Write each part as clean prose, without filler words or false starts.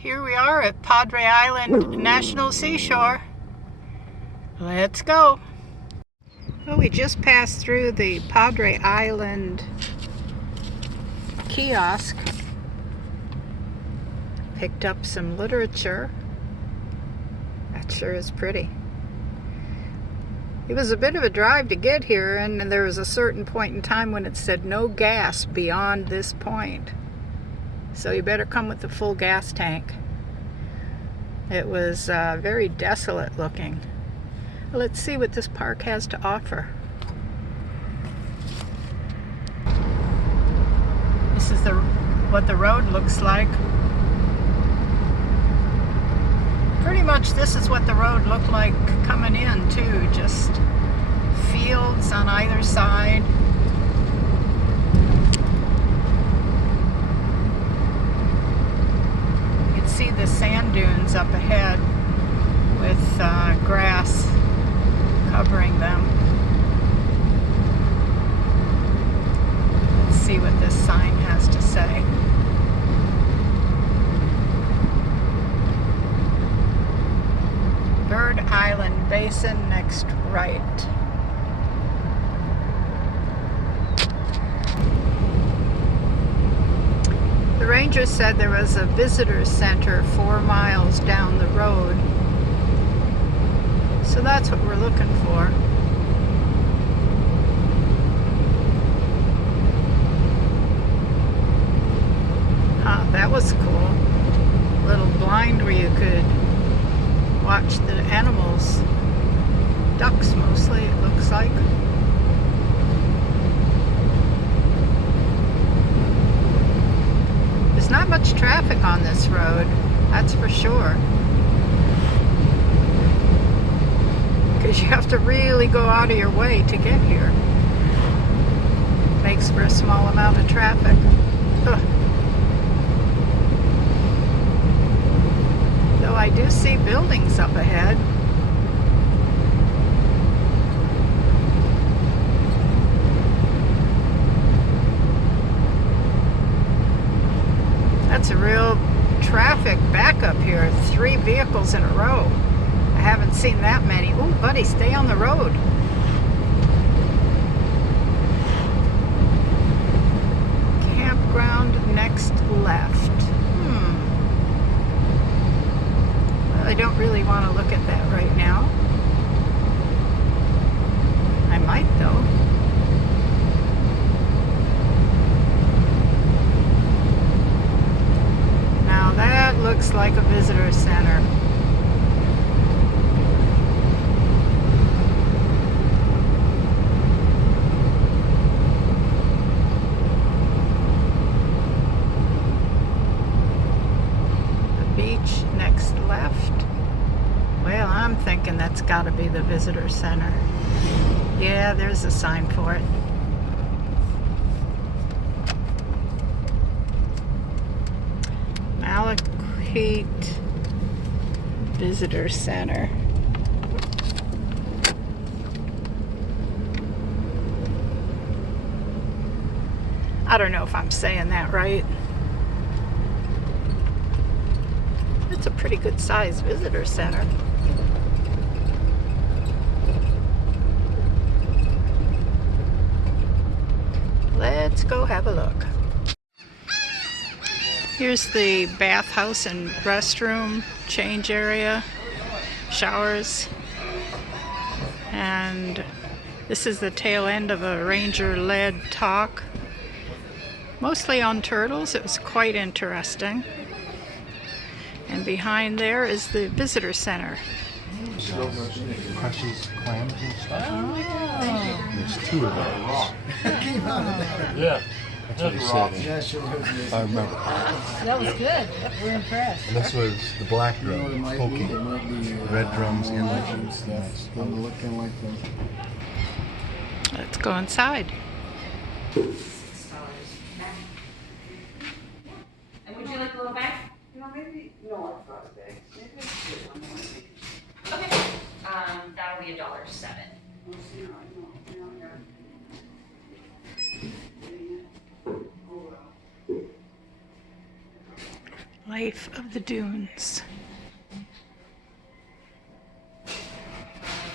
here we are at Padre Island National Seashore. Let's go. Well, we just passed through the Padre Island kiosk. Picked up some literature. That sure is pretty. It was a bit of a drive to get here, and there was a certain point in time when it said no gas beyond this point. So you better come with the full gas tank. It was very desolate looking. Let's see what this park has to offer. This is what the road looks like. Pretty much this is what the road looked like coming in too, just fields on either side. You can see the sand dunes up ahead with grass covering them. Let's see what this sign has to say. Bird Island Basin, next right. The ranger said there was a visitor center 4 miles down the road. So that's what we're looking for. Huh, that was cool. Little blind where you could watch the animals. Ducks mostly, it looks like. There's not much traffic on this road, that's for sure. Because you have to really go out of your way to get here. Makes for a small amount of traffic. Ugh. Though I do see buildings up ahead. That's a real traffic backup here. 3 vehicles in a row. I haven't seen that many. Ooh, buddy, stay on the road. Campground next left. Well, I don't really want to look at that right now. I might though. Now that looks like a visitor center. Beach next left. Well, I'm thinking that's got to be the visitor center. Yeah, there's a sign for it. Malachite Visitor Center. I don't know if I'm saying that right. It's a pretty good sized visitor center. Let's go have a look. Here's the bathhouse and restroom change area, showers, and this is the tail end of a ranger-led talk, mostly on turtles. It was quite interesting. And behind there is the visitor center. Crushes clams and stuff. Oh. There's 2 of those. Yeah. That's what he said. I remember. That was good. We're impressed. And this was the black drum, poking. Red drums in like stuff. Looking like Let's go inside. And would you like a little bag? Maybe, no, I've got a bag. Maybe I should get one more. Okay. That'll be $1.07. We'll see, I know, yeah. life of the dunes. I'll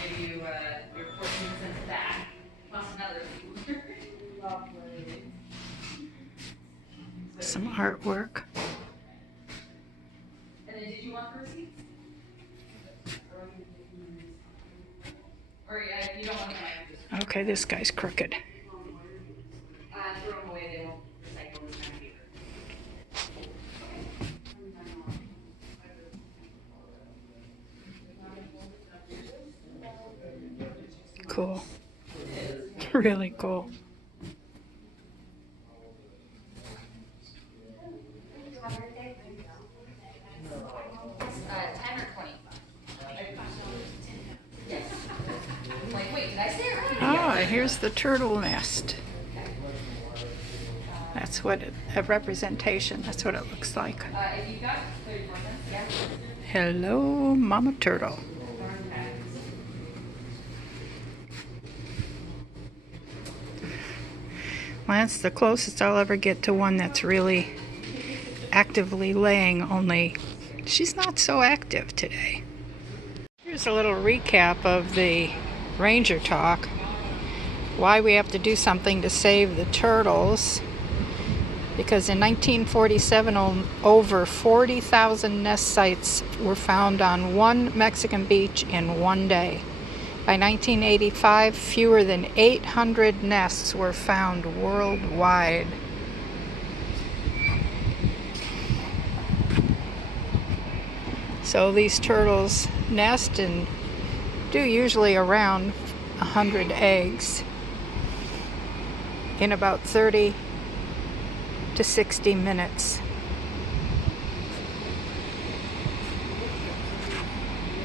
give you your 14 cents back, plus another few. Some artwork. And then did you want the receipts? Or you don't want them, I can just Okay, this guy's crooked. throw them away, they won't recycle this kind of paper. Cool. Really cool. 10 or 20? Yes. I'm like, wait, did I say it right? Oh, here's the turtle nest. That's what a representation. That's what it looks like. If you got 34 cents, yeah. Hello, Mama Turtle. Well, that's the closest I'll ever get to one that's really actively laying, only she's not so active today. Here's a little recap of the ranger talk. Why we have to do something to save the turtles. Because in 1947, over 40,000 nest sites were found on one Mexican beach in one day. By 1985, fewer than 800 nests were found worldwide. So these turtles nest and do usually around 100 eggs in about 30 to 60 minutes.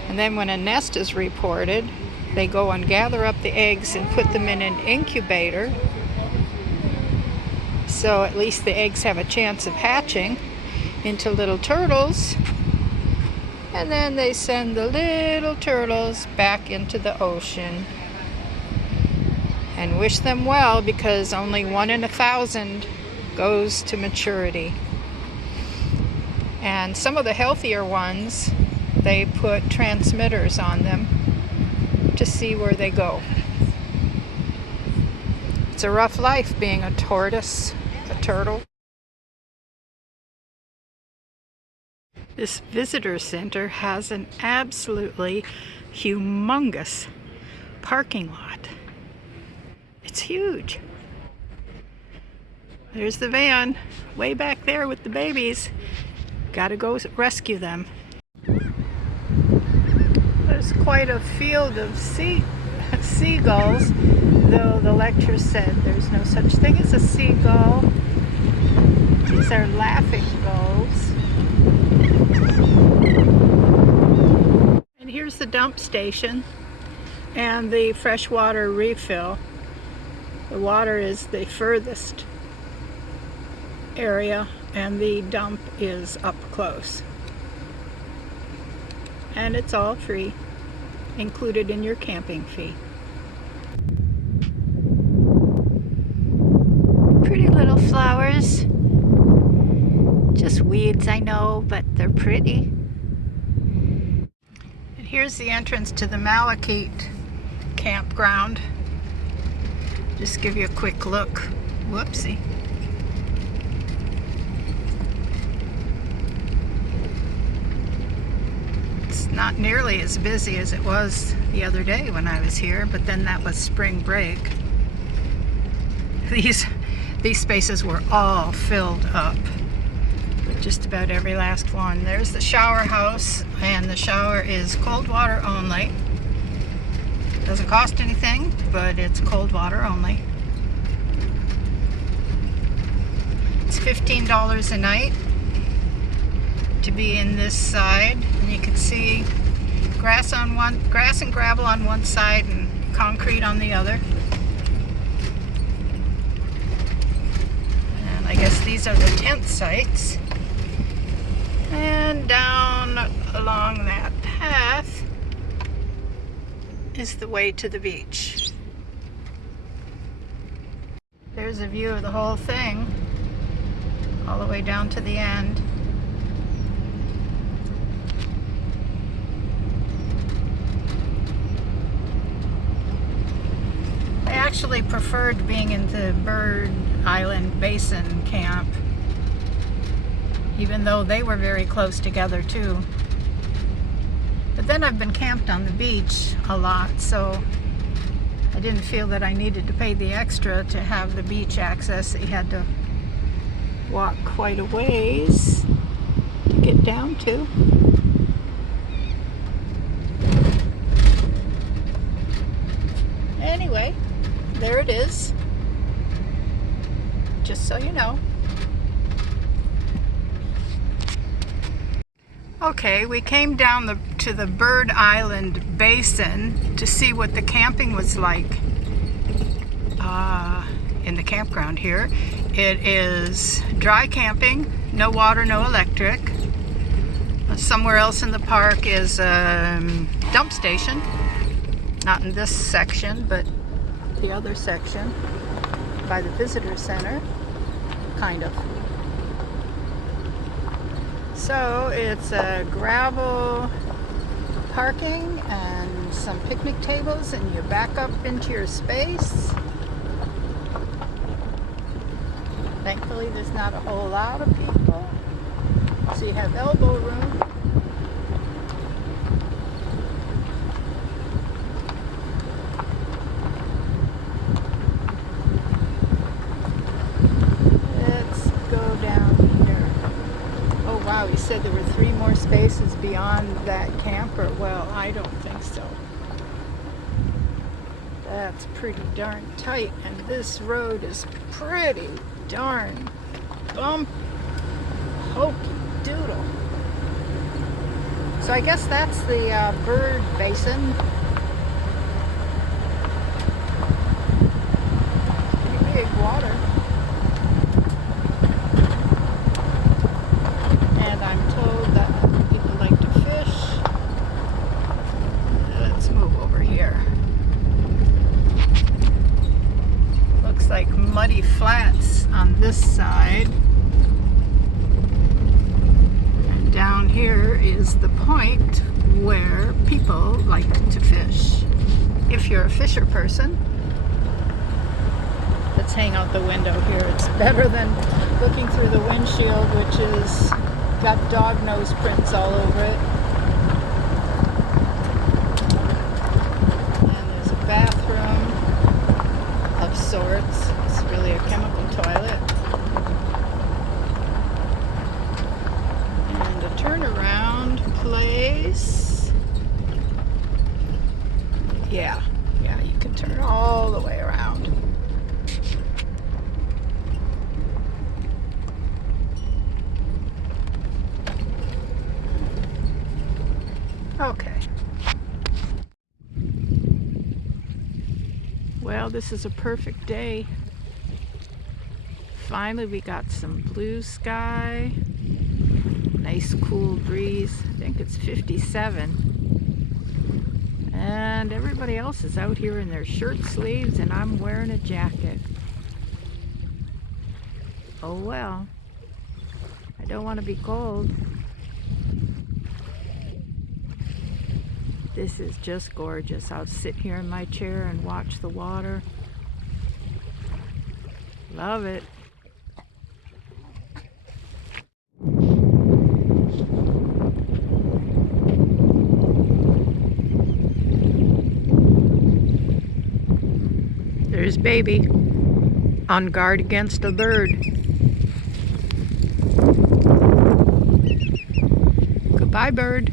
And then when a nest is reported, they go and gather up the eggs and put them in an incubator, so at least the eggs have a chance of hatching into little turtles, and then they send the little turtles back into the ocean and wish them well, because only 1 in 1,000 goes to maturity. And some of the healthier ones, they put transmitters on them to see where they go. It's a rough life being a tortoise, a turtle. This visitor center has an absolutely humongous parking lot. It's huge. There's the van way back there with the babies. Gotta go rescue them. There's quite a field of seagulls, though the lecture said there's no such thing as a seagull. These are laughing gulls. And here's the dump station and the freshwater refill. The water is the furthest area and the dump is up close. And it's all free, included in your camping fee. Pretty little flowers. Just weeds, I know, but they're pretty. And here's the entrance to the Malachite Campground. Just give you a quick look. Whoopsie. Not nearly as busy as it was the other day when I was here, but then that was spring break. These spaces were all filled up. Just about every last one. There's the shower house, and the shower is cold water only. Doesn't cost anything, but it's cold water only. It's $15 a night to be in this side, and you can see grass and gravel on one side and concrete on the other. And I guess these are the tent sites. And down along that path is the way to the beach. There's a view of the whole thing all the way down to the end. actually preferred being in the Bird Island Basin camp, even though they were very close together too. But then I've been camped on the beach a lot, so I didn't feel that I needed to pay the extra to have the beach access. You had to walk quite a ways to get down to. Anyway, there it is. Just so you know. Okay, we came down to the Bird Island Basin to see what the camping was like in the campground here. It is dry camping, no water, no electric. Somewhere else in the park is a dump station. Not in this section, but the other section by the visitor center, kind of. So it's a gravel parking and some picnic tables, and you back up into your space. Thankfully there's not a whole lot of people, so you have elbow room. Let's go down here. Oh wow, he said there were 3 more spaces beyond that camper. Well, I don't think so. That's pretty darn tight, and this road is pretty darn hokey doodle. So I guess that's the Bird Basin. Pretty big water. And I'm told that people like to fish. Let's move over here. Looks like muddy flats on this side. And down here is the point where people like to fish. If you're a fisher person. Let's hang out the window here. It's better than looking through the windshield, which is got dog nose prints all over it. And there's a bathroom of sorts. It's really a chemical toilet. And a turnaround place. Yeah, you can turn all the way around. Okay. Well, this is a perfect day. Finally, we got some blue sky. Nice cool breeze. I think it's 57. And everybody else is out here in their shirt sleeves, and I'm wearing a jacket. Oh well. I don't want to be cold. This is just gorgeous. I'll sit here in my chair and watch the water. Love it. There's baby, on guard against a bird. Goodbye, bird.